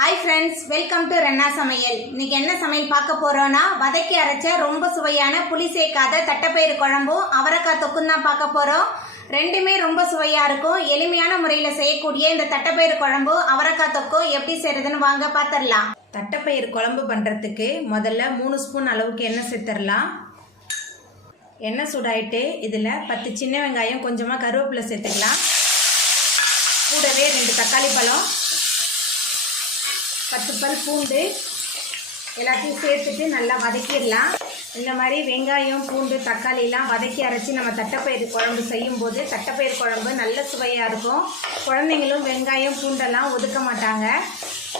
Hi friends welcome to रेन्ना समयल இன்னைக்கு என்ன சமையல் பார்க்க போறோம்னா வதக்கி அரைச்ச ரொம்ப சுவையான புளி சேர்க்காத தட்டப்பயிறு குழம்பும் அவரைக்காய் தொக்கும் தான் பார்க்க போறோம். ரெண்டுமே ரொம்ப சுவையா இருக்கும். எளிமையான முறையில் செய்யக்கூடிய இந்த தட்டப்பயிறு குழம்பு அவரைக்காய் தொக்கும் எப்படி செய்யறதுன்னு வாங்க பார்த்துடலாம். தட்டப்பயிறு குழம்பு பண்றதுக்கு முதல்ல 3 ஸ்பூன் அளவுக்கு எண்ணெய் சேர்த்துடலாம். எண்ணெய் சூடாயிட்டு இதில் 10 சின்ன வெங்காயம் கொஞ்சமாக கருவேப்பிலை சேர்த்துக்கலாம். கூடவே 2 தக்காளி பழம் 10 பல் பூண்டு எல்லாத்தையும் சேர்த்துட்டு நல்லா வதக்கிடலாம். இந்த மாதிரி வெங்காயம் பூண்டு தக்காளிலாம் வதக்கி அரைச்சி நம்ம தட்டைப்பயிறு குழம்பு செய்யும்போது தட்டைப்பயிறு குழம்பு நல்ல சுவையாக இருக்கும். குழந்தைங்களும் வெங்காயம் பூண்டெல்லாம் ஒதுக்க மாட்டாங்க.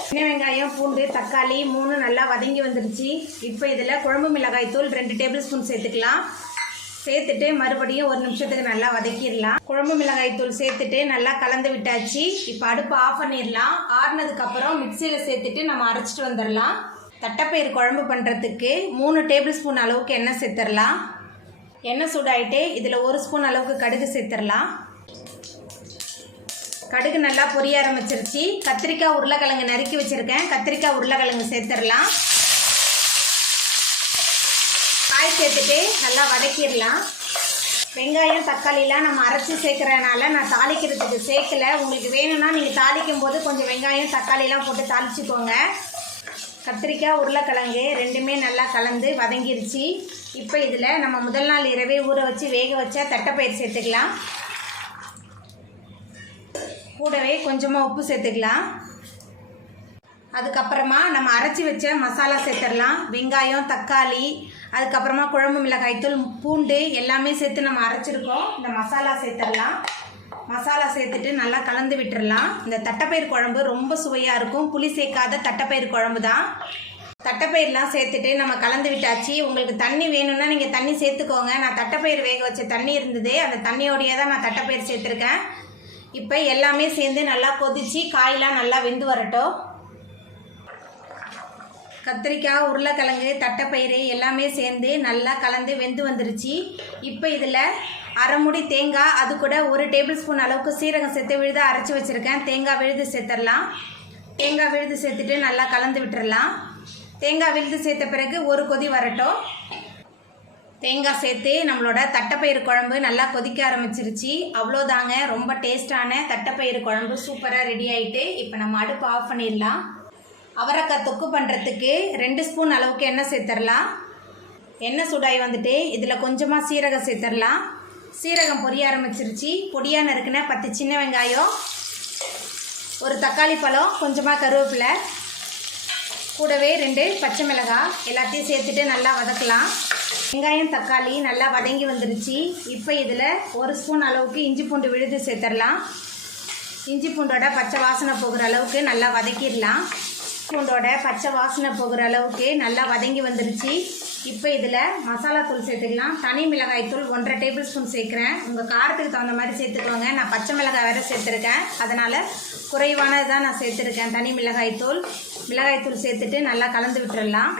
சின்ன வெங்காயம் பூண்டு தக்காளி 3 நல்லா வதங்கி வந்துடுச்சு. இப்போ இதில் குழம்பு மிளகாய் தூள் 2 டேபிள் ஸ்பூன் சேர்த்துக்கலாம். சேர்த்துட்டு மறுபடியும் 1 நிமிஷத்துக்கு நல்லா வதக்கிடலாம். குழம்பு மிளகாய் தூள் சேர்த்துட்டு நல்லா கலந்து விட்டாச்சு. இப்போ அடுப்பு ஆஃப் பண்ணிடலாம். ஆறுனதுக்கப்புறம் மிக்சியில் சேர்த்துட்டு நம்ம அரைச்சிட்டு வந்துடலாம். தட்டைப்பயிறு குழம்பு பண்ணுறதுக்கு 3 டேபிள் ஸ்பூன் அளவுக்கு எண்ணெய் சேர்த்துடலாம். எண்ணெய் சூடாயிட்டு இதில் 1 ஸ்பூன் அளவுக்கு கடுகு சேர்த்துடலாம். கடுகு நல்லா பொரிய ஆரம்பிச்சிருச்சு. கத்திரிக்காய் உருளைக்கிழங்கு நறுக்கி வச்சுருக்கேன். கத்திரிக்காய் உருளைக்கிழங்கு சேர்த்துடலாம். காய் சேர்த்துட்டு நல்லா வதக்கிடலாம். வெங்காயம் தக்காளிலாம் நம்ம அரைச்சி சேர்க்குறதுனால நான் தாளிக்கிறதுக்கு சேர்க்கலை. உங்களுக்கு வேணும்னா நீங்கள் தாளிக்கும் போது கொஞ்சம் வெங்காயம் தக்காளிலாம் போட்டு தாளிச்சிக்கோங்க. கத்திரிக்காய் உருளைக்கிழங்கு ரெண்டுமே நல்லா கலந்து வதங்கிருச்சு. இப்போ இதில் நம்ம முதல் நாள் இரவே ஊற வச்சு வேக வச்ச தட்டைப்பயிறு சேர்த்துக்கலாம். கூடவே கொஞ்சமாக உப்பு சேர்த்துக்கலாம். அதுக்கப்புறமா நம்ம அரைச்சி வச்ச மசாலா சேர்த்துடலாம். வெங்காயம் தக்காளி அதுக்கப்புறமா குழம்பு மிளகாய்த்தூள் பூண்டு எல்லாமே சேர்த்து நம்ம அரைச்சிருக்கோம். இந்த மசாலா சேர்த்துடலாம். மசாலா சேர்த்துட்டு நல்லா கலந்து விட்டுடலாம். இந்த தட்டைப்பயிறு குழம்பு ரொம்ப சுவையாக இருக்கும். புளி சேர்க்காத தட்டைப்பயிறு குழம்பு தான். தட்டைப்பயிரெலாம் சேர்த்துட்டு நம்ம கலந்து விட்டாச்சு. உங்களுக்கு தண்ணி வேணும்னா நீங்கள் தண்ணி சேர்த்துக்கோங்க. நான் தட்டைப்பயிறு வேக வச்ச தண்ணி இருந்தது, அந்த தண்ணியோடையே தான் நான் தட்டைப்பயிறு சேர்த்துருக்கேன். இப்போ எல்லாமே சேர்ந்து நல்லா கொதித்து காயெலாம் நல்லா வெந்து வரட்டும். கத்திரிக்காய் உருளைக்கிழங்கு தட்டைப்பயிறு எல்லாமே சேர்ந்து நல்லா கலந்து வெந்து வந்துருச்சு. இப்போ இதில் அரை மூடி தேங்காய் அது கூட 1 டேபிள் ஸ்பூன் அளவுக்கு சீரகம் சேர்த்து விழுத அரைச்சி வச்சுருக்கேன். தேங்காய் விழுது சேர்த்துடலாம். தேங்காய் விழுது சேர்த்துட்டு நல்லா கலந்து விட்டுடலாம். தேங்காய் விழுது சேர்த்த பிறகு ஒரு கொதி வரட்டும். தேங்காய் சேர்த்து நம்மளோட தட்டைப்பயிறு குழம்பு நல்லா கொதிக்க ஆரம்பிச்சிருச்சு. அவ்வளோதாங்க, ரொம்ப டேஸ்டான தட்டைப்பயிறு குழம்பு சூப்பராக ரெடி ஆகிட்டு. இப்போ நம்ம அடுப்பு ஆஃப் பண்ணிடலாம். அவரைக்காய் தொக்கு பண்ணுறதுக்கு 2 ஸ்பூன் அளவுக்கு எண்ணெய் சேர்த்துடலாம். எண்ணெய் சூடாகி வந்துட்டு இதில் கொஞ்சமாக சீரகம் சேர்த்துடலாம். சீரகம் பொரிய ஆரம்பிச்சிருச்சு. பொடியாக நறுக்குன 10 சின்ன வெங்காயம் 1 தக்காளி பழம் கொஞ்சமாக கருவேப்பிலை கூடவே 2 பச்சை மிளகாய் எல்லாத்தையும் சேர்த்துட்டு நல்லா வதக்கலாம். வெங்காயம் தக்காளி நல்லா வதங்கி வந்துருச்சு. இப்போ இதில் 1 ஸ்பூன் அளவுக்கு இஞ்சி பூண்டு விழுது சேர்த்துடலாம். இஞ்சி பூண்டோட பச்சை வாசனை போகிற அளவுக்கு நல்லா வதக்கிடலாம். பூண்டோட பச்சை வாசனை போகிற அளவுக்கு நல்லா வதங்கி வந்துருச்சு. இப்போ இதில் மசாலா தூள் சேர்த்துக்கலாம். தனி மிளகாய் தூள் 1.5 டேபிள் ஸ்பூன் சேர்க்குறேன். உங்கள் காரத்துக்கு தகுந்த மாதிரி சேர்த்துக்கோங்க. நான் பச்சை மிளகாய் வேறு சேர்த்துருக்கேன், அதனால் குறைவானது தான் நான் சேர்த்துருக்கேன் தனி மிளகாய் தூள் சேர்த்துட்டு நல்லா கலந்து விட்டுடலாம்.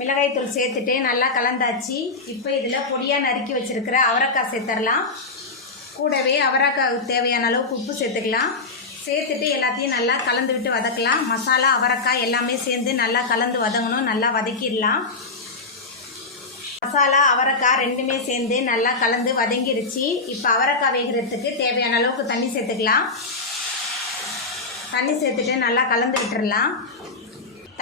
மிளகாய் தூள் சேர்த்துட்டு நல்லா கலந்தாச்சு. இப்போ இதில் பொடியாக நறுக்கி வச்சுருக்கிற அவரைக்காய் சேர்த்துடலாம். கூடவே அவரைக்காய் தேவையான அளவுக்கு உப்பு சேர்த்துக்கலாம். சேர்த்துட்டு எல்லாத்தையும் நல்லா கலந்து விட்டு வதக்கலாம். மசாலா அவரைக்காய் எல்லாமே சேர்ந்து நல்லா கலந்து வதங்கணும். நல்லா வதக்கிடலாம். மசாலா அவரைக்காய் ரெண்டுமே சேர்ந்து நல்லா கலந்து வதங்கிடுச்சு. இப்போ அவரைக்காய் வேகிறதுக்கு தேவையான அளவுக்கு தண்ணி சேர்த்துக்கலாம். தண்ணி சேர்த்துட்டு நல்லா கலந்து விட்டுடலாம்.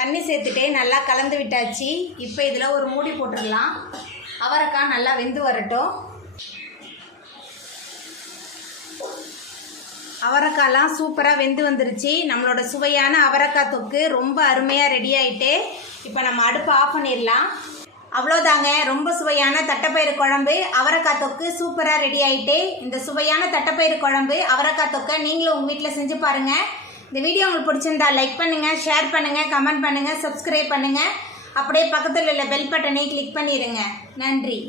தண்ணி சேர்த்துட்டு நல்லா கலந்து விட்டாச்சு. இப்போ இதில் ஒரு மூடி போட்டுடலாம். அவரைக்காய் நல்லா வெந்து வரட்டும். அவரைக்காய்லாம் சூப்பராக வெந்து வந்துருச்சு. நம்மளோட சுவையான அவரைக்காய் தொக்கு ரொம்ப அருமையாக ரெடி ஆகிட்டு. இப்போ நம்ம அடுப்பு ஆஃப் பண்ணிடலாம். அவ்வளோதாங்க, ரொம்ப சுவையான தட்டைப்பயிறு குழம்பு அவரைக்காய் தொக்கு சூப்பராக ரெடி ஆகிட்டு. இந்த சுவையான தட்டைப்பயிறு குழம்பு அவரைக்காய் தொக்கை நீங்களும் உங்கள் வீட்டில் செஞ்சு பாருங்கள். இந்த வீடியோ உங்களுக்கு பிடிச்சிருந்தா லைக் பண்ணுங்கள், ஷேர் பண்ணுங்கள், கமெண்ட் பண்ணுங்கள், சப்ஸ்கிரைப் பண்ணுங்கள். அப்படியே பக்கத்தில் உள்ள பெல் பட்டனை கிளிக் பண்ணிடுங்க. நன்றி.